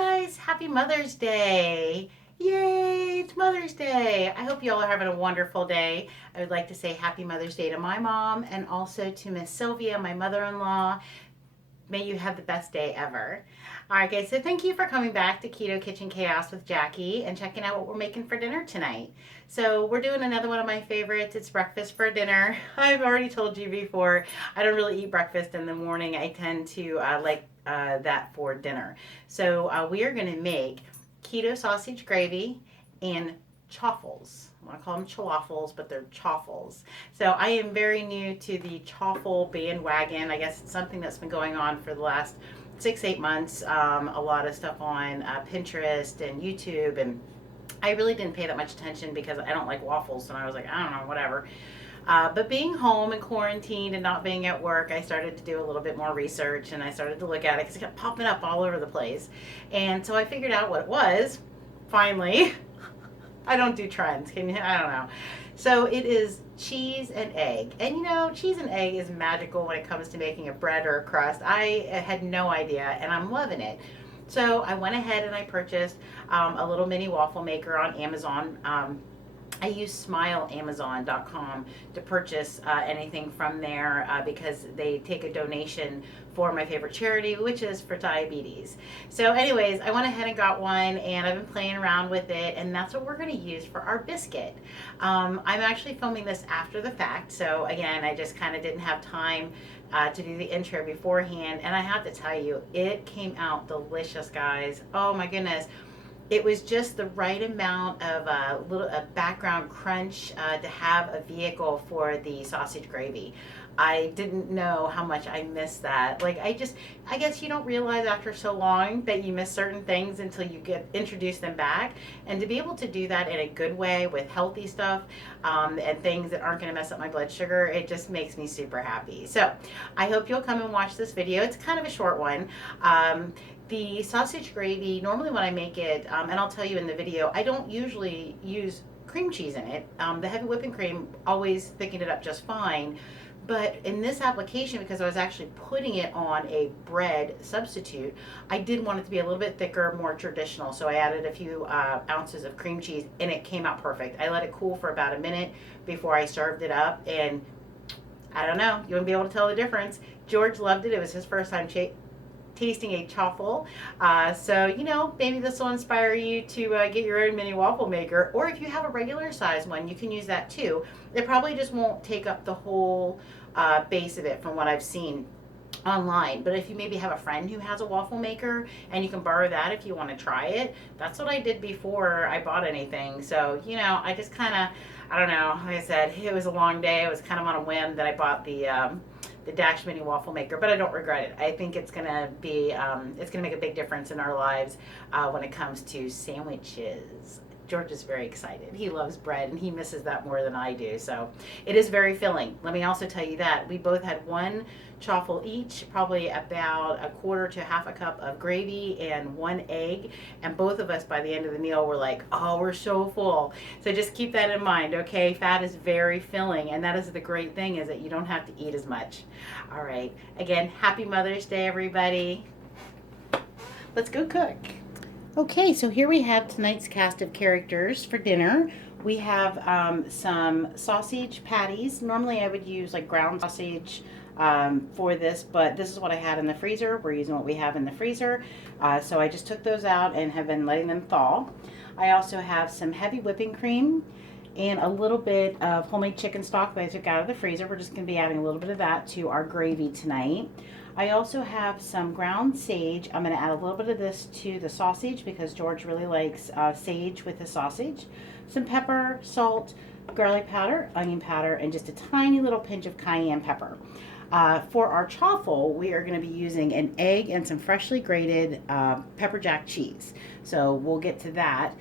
guys, happy Mother's Day. Yay, it's Mother's Day. I hope you all are having a wonderful day. I would like to say happy Mother's Day to my mom and also to Miss Sylvia, my mother-in-law. May you have the best day ever. All right, guys, so thank you for coming back to Keto Kitchen Chaos with Jackie and checking out what we're making for dinner tonight. So we're doing another one of my favorites. It's breakfast for dinner. I've already told you before, I don't really eat breakfast in the morning. I tend to like that for dinner. So we are going to make keto sausage gravy and chaffles. I want to call them chaffles, but they're chaffles. So I am very new to the chaffle bandwagon. I guess it's something that's been going on for the last 6-8 months. A lot of stuff on Pinterest and YouTube, and I really didn't pay that much attention because I don't like waffles, and I was like, I don't know, whatever. But being home and quarantined and not being at work, I started to do a little bit more research, and I started to look at it because it kept popping up all over the place. And so I figured out what it was, finally. I don't do trends. I don't know. So it is cheese and egg. And you know, cheese and egg is magical when it comes to making a bread or a crust. I had no idea, and I'm loving it. So I went ahead and I purchased a little mini waffle maker on Amazon. I use smileamazon.com to purchase anything from there because they take a donation for my favorite charity, which is for diabetes. So anyways, I went ahead and got one, and I've been playing around with it, and that's what we're going to use for our biscuit. I'm actually filming this after the fact, so again, I just kind of didn't have time to do the intro beforehand, and I have to tell you, it came out delicious, guys. Oh my goodness. It was just the right amount of a background crunch to have a vehicle for the sausage gravy. I didn't know how much I missed that. Like I guess you don't realize after so long that you miss certain things until you get introduced them back. And to be able to do that in a good way with healthy stuff and things that aren't going to mess up my blood sugar, it just makes me super happy. So I hope you'll come and watch this video. It's kind of a short one. The sausage gravy, normally when I make it, and I'll tell you in the video, I don't usually use cream cheese in it. The heavy whipping cream always thickened it up just fine. But in this application, because I was actually putting it on a bread substitute, I did want it to be a little bit thicker, more traditional. So I added a few ounces of cream cheese, and it came out perfect. I let it cool for about a minute before I served it up, and I don't know, you wouldn't be able to tell the difference. George loved it. It was his first time tasting a chaffle. So, you know, maybe this will inspire you to get your own mini waffle maker. Or if you have a regular size one, you can use that too. It probably just won't take up the whole base of it from what I've seen online. But if you maybe have a friend who has a waffle maker and you can borrow that if you want to try it, that's what I did before I bought anything. So, you know, I just kind of, I don't know, like I said, it was a long day. It was kind of on a whim that I bought the Dash Mini Waffle Maker, but I don't regret it. I think it's gonna be, it's gonna make a big difference in our lives when it comes to sandwiches. George is very excited. He loves bread, and he misses that more than I do. So it is very filling. Let me also tell you that we both had one chaffle each, probably about 1/4 to 1/2 cup of gravy and 1 egg. And both of us by the end of the meal were like, oh, we're so full. So just keep that in mind, okay? Fat is very filling, and that is the great thing, is that you don't have to eat as much. All right. Again, happy Mother's Day, everybody. Let's go cook. Okay, so here we have tonight's cast of characters for dinner. We have some sausage patties. Normally I would use like ground sausage for this, but this is what I had in the freezer. We're using what we have in the freezer. So I just took those out and have been letting them thaw. I also have some heavy whipping cream and a little bit of homemade chicken stock that I took out of the freezer. We're just going to be adding a little bit of that to our gravy tonight. I also have some ground sage. I'm going to add a little bit of this to the sausage because George really likes sage with the sausage. Some pepper, salt, garlic powder, onion powder, and just a tiny little pinch of cayenne pepper. For our chaffle, we are going to be using an egg and some freshly grated pepper jack cheese. So we'll get to that.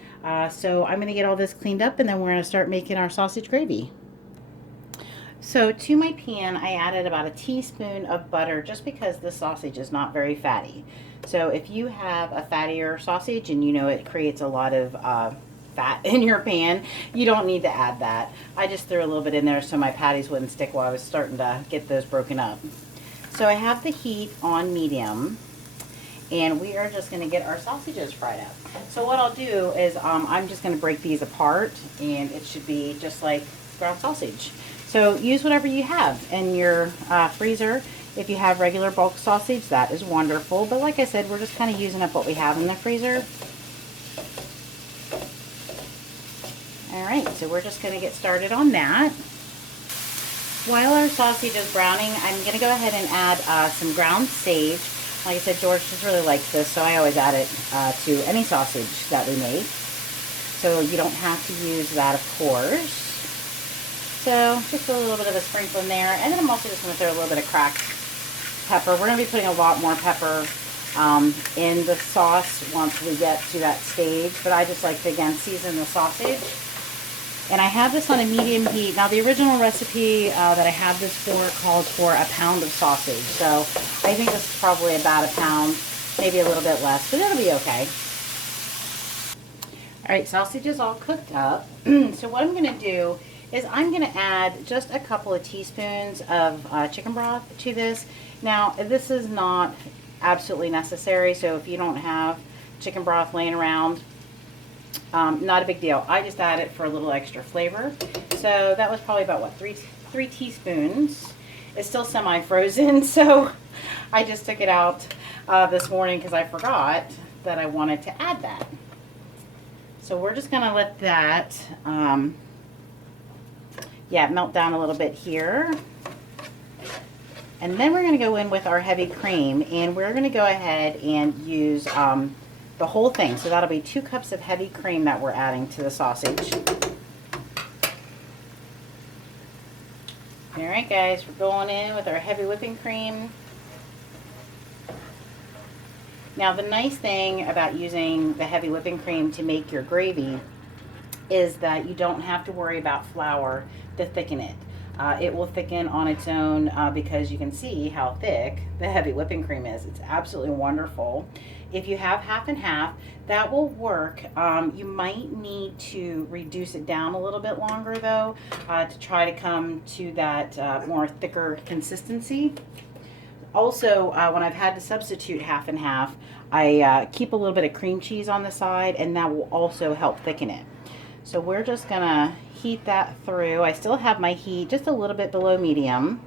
So I'm going to get all this cleaned up, and then we're going to start making our sausage gravy. So to my pan, I added about a teaspoon of butter just because the sausage is not very fatty. So if you have a fattier sausage and you know it creates a lot of fat in your pan, you don't need to add that. I just threw a little bit in there so my patties wouldn't stick while I was starting to get those broken up. So I have the heat on medium, and we are just going to get our sausages fried up. So what I'll do is I'm just going to break these apart, and it should be just like ground sausage. So use whatever you have in your freezer. If you have regular bulk sausage, that is wonderful. But like I said, we're just kind of using up what we have in the freezer. All right, so we're just going to get started on that. While our sausage is browning, I'm going to go ahead and add some ground sage. Like I said, George just really likes this, so I always add it to any sausage that we make. So you don't have to use that, of course. So just a little bit of a sprinkle in there. And then I'm also just going to throw a little bit of cracked pepper. We're going to be putting a lot more pepper in the sauce once we get to that stage. But I just like to, again, season the sausage. And I have this on a medium heat. Now, the original recipe that I have this for calls for a pound of sausage. So I think this is probably about a pound, maybe a little bit less, but it'll be okay. All right, sausage is all cooked up. So what I'm going to do is I'm going to add just a couple of teaspoons of chicken broth to this. Now, this is not absolutely necessary, so if you don't have chicken broth laying around, not a big deal. I just add it for a little extra flavor. So that was probably about, what, three teaspoons. It's still semi-frozen, so I just took it out this morning because I forgot that I wanted to add that. So we're just going to let that, melt down a little bit here. And then we're going to go in with our heavy cream, and we're going to go ahead and use the whole thing. So that'll be 2 cups of heavy cream that we're adding to the sausage. All right, guys, we're going in with our heavy whipping cream. Now, the nice thing about using the heavy whipping cream to make your gravy is that you don't have to worry about flour to thicken it. It will thicken on its own because you can see how thick the heavy whipping cream is. It's absolutely wonderful. If you have half and half, that will work. You might need to reduce it down a little bit longer though to try to come to that more thicker consistency. Also, when I've had to substitute half and half, I keep a little bit of cream cheese on the side, and that will also help thicken it. So we're just gonna heat that through. I still have my heat just a little bit below medium.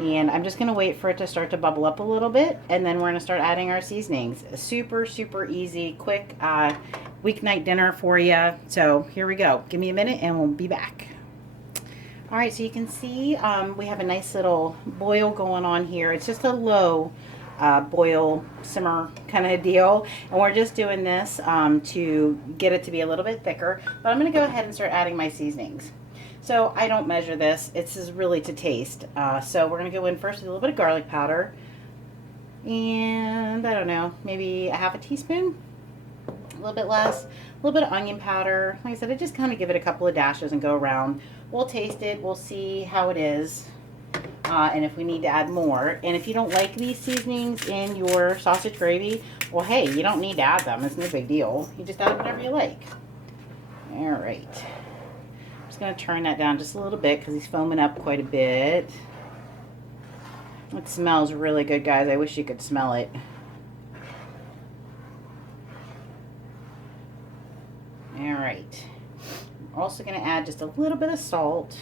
And I'm just gonna wait for it to start to bubble up a little bit, and then we're gonna start adding our seasonings. Super, super easy, quick weeknight dinner for you. So here we go. Give me a minute and we'll be back. All right, so you can see we have a nice little boil going on here. It's just a low boil, simmer kind of deal. And we're just doing this to get it to be a little bit thicker. But I'm going to go ahead and start adding my seasonings. So I don't measure this. It's just really to taste. So we're going to go in first with a little bit of garlic powder. And I don't know, maybe a half a teaspoon, a little bit less. A little bit of onion powder. Like I said, I just kind of give it a couple of dashes and go around. We'll taste it. We'll see how it is. And if we need to add more. And if you don't like these seasonings in your sausage gravy, well, hey, you don't need to add them. It's no big deal. You just add whatever you like. All right. I'm just going to turn that down just a little bit because he's foaming up quite a bit. It smells really good, guys. I wish you could smell it. All right. I'm also going to add just a little bit of salt.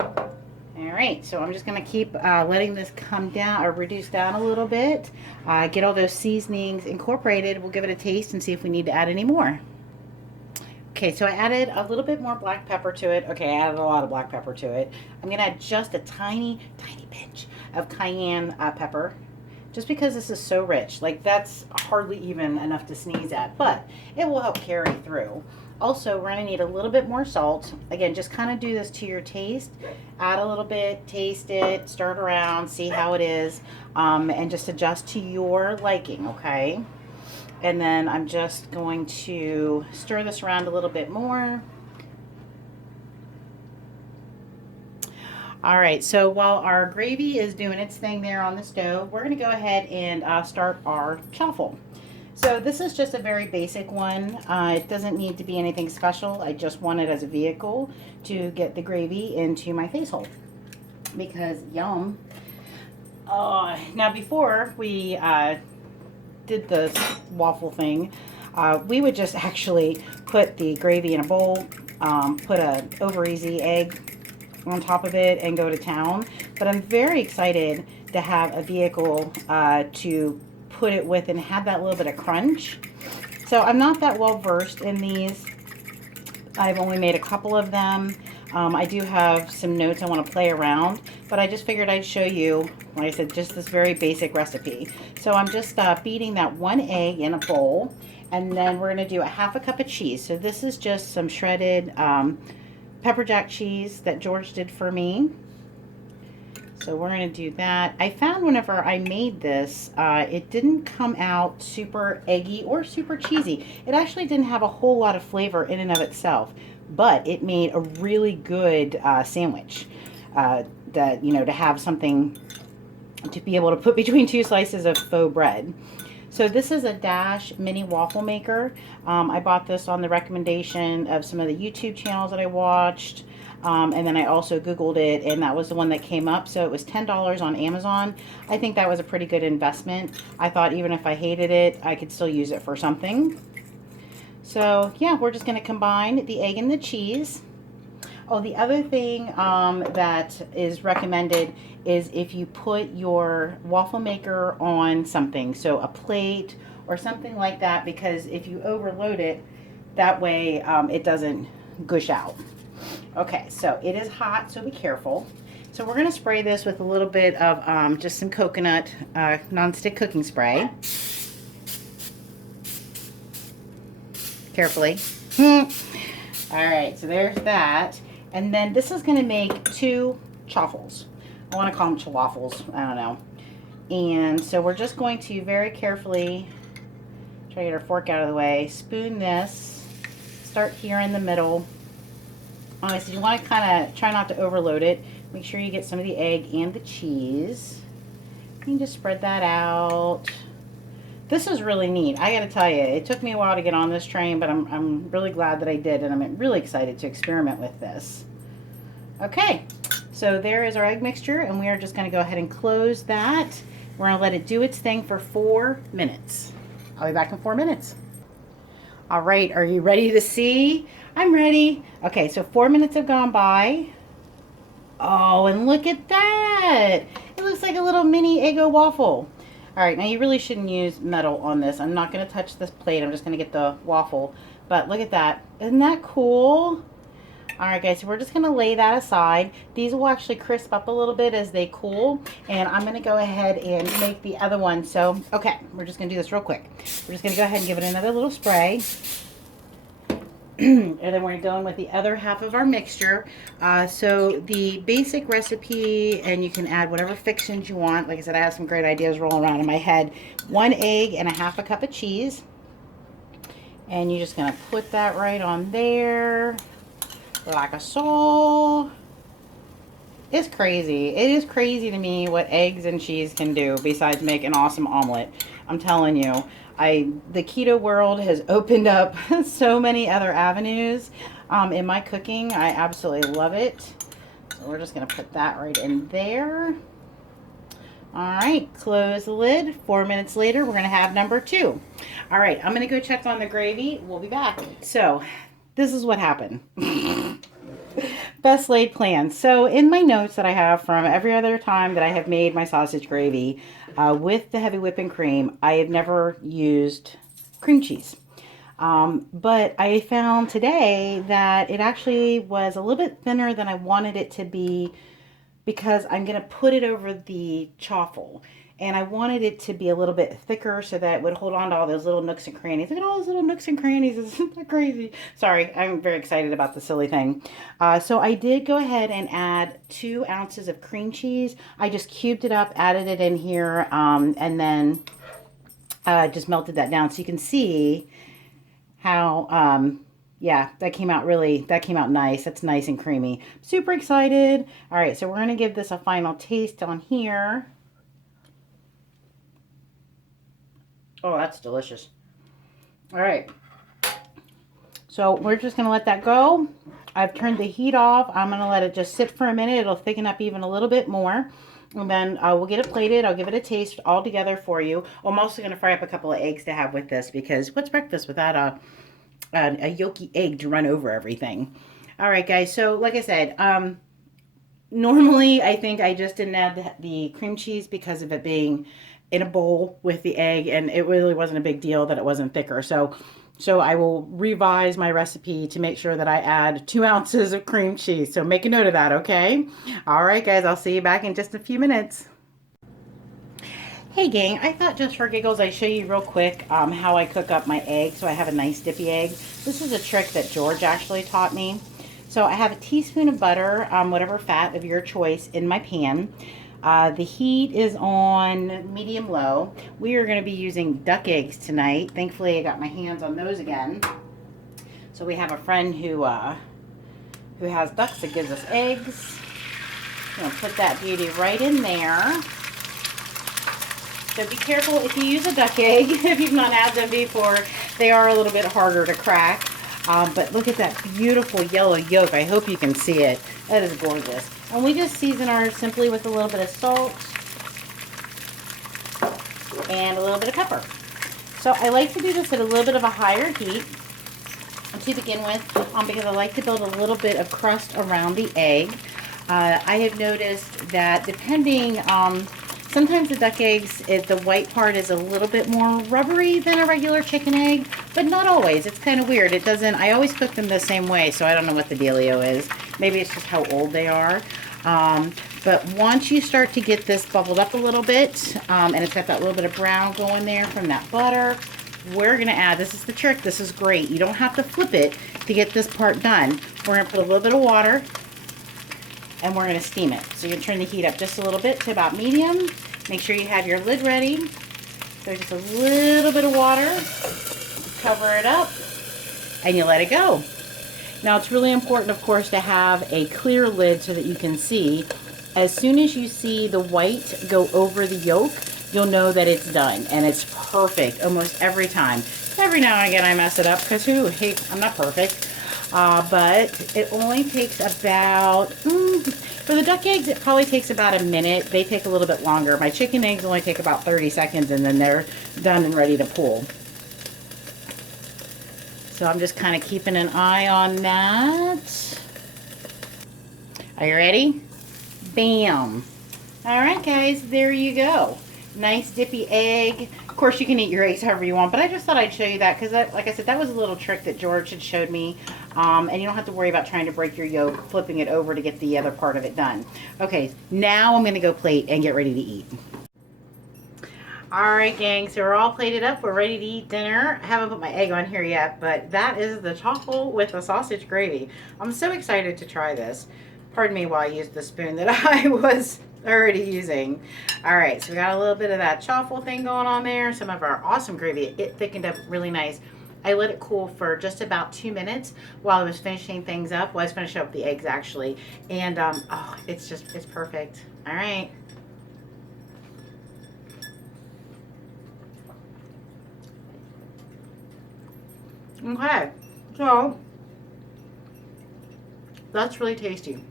All right, so I'm just going to keep letting this come down or reduce down a little bit. Get all those seasonings incorporated. We'll give it a taste and see if we need to add any more. Okay, so I added a little bit more black pepper to it. Okay, I added a lot of black pepper to it. I'm going to add just a tiny, tiny pinch of cayenne pepper. Just because this is so rich. Like, that's hardly even enough to sneeze at, but it will help carry through. Also, we're going to need a little bit more salt. Again, just kind of do this to your taste. Add a little bit, taste it, stir it around, see how it is, and just adjust to your liking, okay? And then I'm just going to stir this around a little bit more. All right, so while our gravy is doing its thing there on the stove, we're going to go ahead and start our chaffle. So this is just a very basic one. It doesn't need to be anything special. I just want it as a vehicle to get the gravy into my face hole. because yum. Now before we did the waffle thing, we would just actually put the gravy in a bowl, put a over easy egg on top of it and go to town. But I'm very excited to have a vehicle to put it with and have that little bit of crunch. So I'm not that well versed in these. I've only made a couple of them. I do have some notes I want to play around, but I just figured I'd show you, like I said, just this very basic recipe. So I'm just beating that one egg in a bowl, and then we're going to do a half a cup of cheese. So this is just some shredded pepper jack cheese that George did for me. So we're going to do that. I found whenever I made this, it didn't come out super eggy or super cheesy. It actually didn't have a whole lot of flavor in and of itself, but it made a really good sandwich that, you know, to have something to be able to put between two slices of faux bread. So this is a Dash mini waffle maker. I bought this on the recommendation of some of the YouTube channels that I watched. And then I also Googled it, and that was the one that came up. So it was $10 on Amazon. I think that was a pretty good investment. I thought even if I hated it, I could still use it for something. So yeah, we're just going to combine the egg and the cheese. Oh, the other thing that is recommended is if you put your waffle maker on something, so a plate or something like that, because if you overload it, that way it doesn't gush out. Okay, so it is hot, so be careful. So we're going to spray this with a little bit of just some coconut nonstick cooking spray. Carefully. All right, so there's that. And then this is going to make 2 chaffles. I want to call them chawaffles. I don't know. And so we're just going to very carefully try to get our fork out of the way. Spoon this. Start here in the middle. So you want to kind of try not to overload it. Make sure you get some of the egg and the cheese. You can just spread that out. This is really neat. I got to tell you, it took me a while to get on this train, but I'm really glad that I did, and I'm really excited to experiment with this. Okay, so there is our egg mixture, and we are just going to go ahead and close that. We're going to let it do its thing for 4 minutes. I'll be back in 4 minutes. All right, are you ready to see? I'm ready. Okay, so 4 minutes have gone by. Oh, and look at that. It looks like a little mini Eggo waffle. All right, now you really shouldn't use metal on this. I'm not going to touch this plate. I'm just going to get the waffle. But look at that. Isn't that cool? All right, guys, so we're just going to lay that aside. These will actually crisp up a little bit as they cool. And I'm going to go ahead and make the other one. So, okay, we're just going to do this real quick. We're just going to go ahead and give it another little spray. And then we're going with the other half of our mixture. So the basic recipe, and you can add whatever fixings you want. Like I said, I have some great ideas rolling around in my head. 1 egg and a half a cup of cheese. And you're just going to put that right on there. Like so. It's crazy. It is crazy to me what eggs and cheese can do besides make an awesome omelet. I'm telling you. The keto world has opened up so many other avenues in my cooking. I absolutely love it. So we're just going to put that right in there. All right, close the lid. 4 minutes later, we're going to have number 2. All right, I'm going to go check on the gravy. We'll be back. So this is what happened. Best laid plans. So in my notes that I have from every other time that I have made my sausage gravy with the heavy whipping cream, I have never used cream cheese. But I found today that it actually was a little bit thinner than I wanted it to be because I'm going to put it over the chaffle. And I wanted it to be a little bit thicker so that it would hold on to all those little nooks and crannies. Look at all those little nooks and crannies. Isn't that crazy? Sorry, I'm very excited about the silly thing. So I did go ahead and add 2 ounces of cream cheese. I just cubed it up, added it in here, and then just melted that down. So you can see how, yeah, that came out nice. That's nice and creamy. Super excited. All right, so we're going to give this a final taste on here. Oh, that's delicious. All right. So we're just going to let that go. I've turned the heat off. I'm going to let it just sit for a minute. It'll thicken up even a little bit more. And then we'll get it plated. I'll give it a taste all together for you. I'm also going to fry up a couple of eggs to have with this, because what's breakfast without a yolky egg to run over everything? All right, guys. So like I said, normally I think I just didn't add the cream cheese because of it being in a bowl with the egg, and it really wasn't a big deal that it wasn't thicker. So I will revise my recipe to make sure that I add 2 ounces of cream cheese. So make a note of that, okay? All right, guys, I'll see you back in just a few minutes. Hey, gang, I thought just for giggles I'd show you real quick how I cook up my egg so I have a nice dippy egg. This is a trick that George actually taught me. So I have a teaspoon of butter, whatever fat of your choice, in my pan. The heat is on medium-low. We are going to be using duck eggs tonight. Thankfully, I got my hands on those again. So we have a friend who has ducks that gives us eggs. I'm going to put that beauty right in there. So be careful if you use a duck egg. If you've not had them before, they are a little bit harder to crack. But look at that beautiful yellow yolk. I hope you can see it. That is gorgeous. And we just season ours simply with a little bit of salt and a little bit of pepper. So I like to do this at a little bit of a higher heat to begin with, because I like to build a little bit of crust around the egg. I have noticed that depending, sometimes the duck eggs, the white part is a little bit more rubbery than a regular chicken egg, but not always. It's kind of weird. It doesn't, I always cook them the same way, so I don't know what the dealio is. Maybe it's just how old they are. But once you start to get this bubbled up a little bit, and it's got that little bit of brown going there from that butter, we're going to add, this is the trick, this is great. You don't have to flip it to get this part done. We're going to put a little bit of water, and we're going to steam it. So you're going to turn the heat up just a little bit to about medium. Make sure you have your lid ready. So just a little bit of water, cover it up, and you let it go. Now it's really important, of course, to have a clear lid so that you can see. As soon as you see the white go over the yolk, you'll know that it's done, and it's perfect almost every time. Every now and again I mess it up because hey, I'm not perfect. But it only takes about, for the duck eggs, it probably takes about a minute. They take a little bit longer. My chicken eggs only take about 30 seconds, and then they're done and ready to pull. So I'm just kind of keeping an eye on that. Are you ready? Bam. All right, guys, there you go. Nice dippy egg. Of course, you can eat your eggs however you want, but I just thought I'd show you that because, like I said, that was a little trick that George had showed me. And you don't have to worry about trying to break your yolk, flipping it over to get the other part of it done. Okay, now I'm going to go plate and get ready to eat. All right, gang, so we're all plated up. We're ready to eat dinner. I haven't put my egg on here yet, but that is the chaffle with the sausage gravy. I'm so excited to try this. Pardon me while I use the spoon that I was already using. All right, so we got a little bit of that chaffle thing going on there. Some of our awesome gravy. It thickened up really nice. I let it cool for just about 2 minutes while I was finishing things up. Well, I was finishing up the eggs actually, and oh, it's perfect. All right. Okay, so that's really tasty.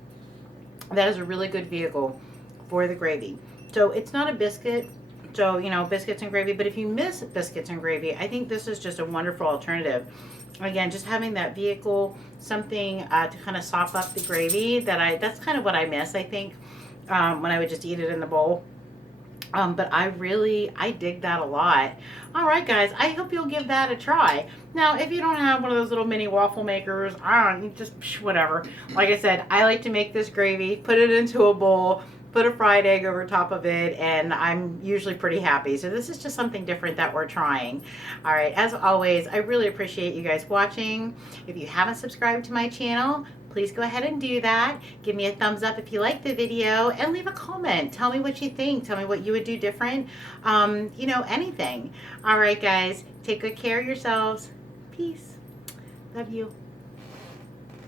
That is a really good vehicle for the gravy. So it's not a biscuit, so you know, biscuits and gravy, but if you miss biscuits and gravy, I think this is just a wonderful alternative. Again, just having that vehicle, something to kind of sop up the gravy, that's kind of what I miss, I think, when I would just eat it in the bowl. But I dig that a lot. All right, guys, I hope you'll give that a try. Now, if you don't have one of those little mini waffle makers, just whatever. Like I said, I like to make this gravy, put it into a bowl, put a fried egg over top of it, and I'm usually pretty happy. So this is just something different that we're trying. All right, as always, I really appreciate you guys watching. If you haven't subscribed to my channel, please go ahead and do that. Give me a thumbs up if you like the video, and leave a comment. Tell me what you think. Tell me what you would do different. You know, anything. All right, guys, take good care of yourselves. Peace. Love you.